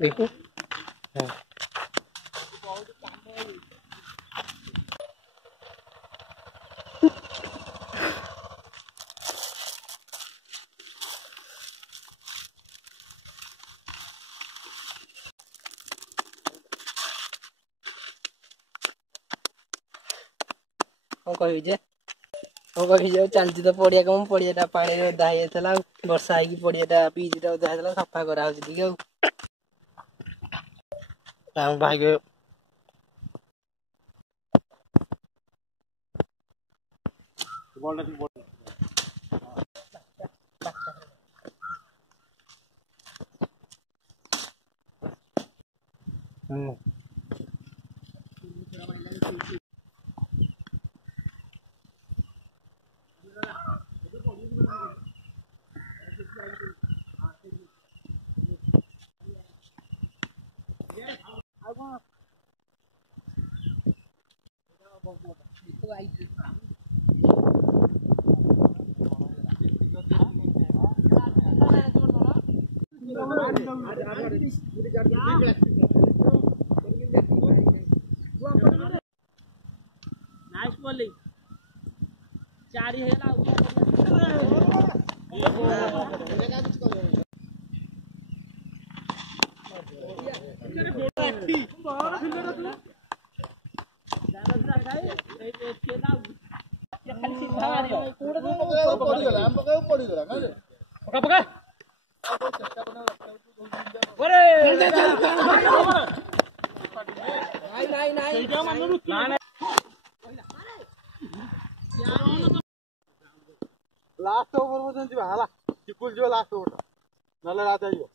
देखो हां कहि जे चलती तो पड़िया कम पड़ियाटा पानी ओदा होता वर्षा हो पड़ियाटा बीजटा ओदा होता सफा कराऊ भाई नाइस बॉलिंग चारि हेला लास्ट ओवर में जी हाला चिकुल जो लास्ट ओवर नले रात आइयो